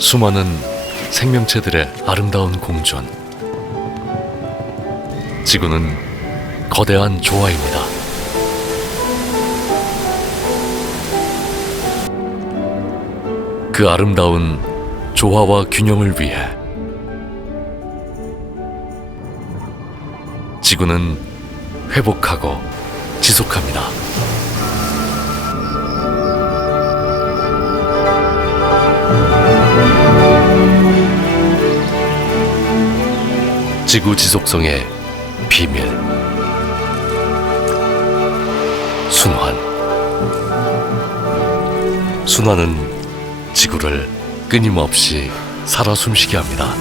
수많은 생명체들의 아름다운 공존. 지구는 거대한 조화입니다. 그 아름다운 조화와 균형을 위해 지구는 회복하고 지속합니다. 지구 지속성의 비밀 순환 순환은 지구를 끊임없이 살아 숨쉬게 합니다.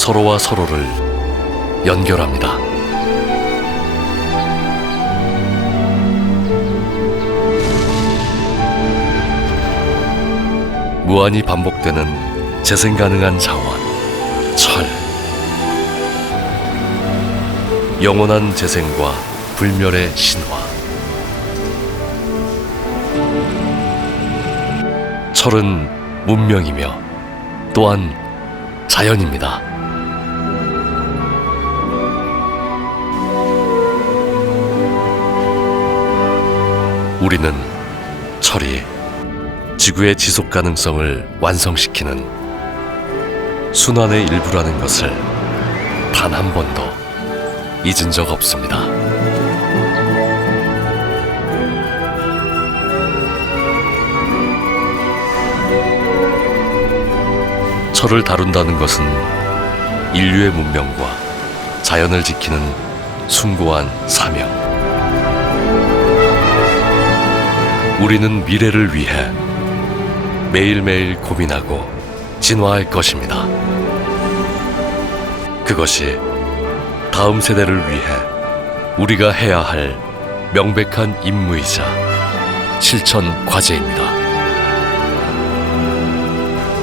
서로와 서로를 연결합니다. 무한히 반복되는 재생 가능한 자원, 철. 영원한 재생과 불멸의 신화. 철은 문명이며 또한 자연입니다. 우리는 철이 지구의 지속 가능성을 완성시키는 순환의 일부라는 것을 단 한 번도 잊은 적 없습니다. 철을 다룬다는 것은 인류의 문명과 자연을 지키는 숭고한 사명. 우리는 미래를 위해 매일매일 고민하고 진화할 것입니다. 그것이 다음 세대를 위해 우리가 해야 할 명백한 임무이자 실천 과제입니다.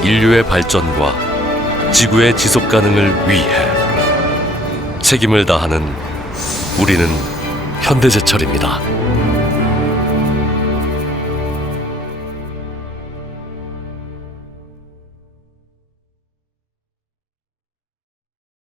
인류의 발전과 지구의 지속 가능을 위해 책임을 다하는 우리는 현대제철입니다.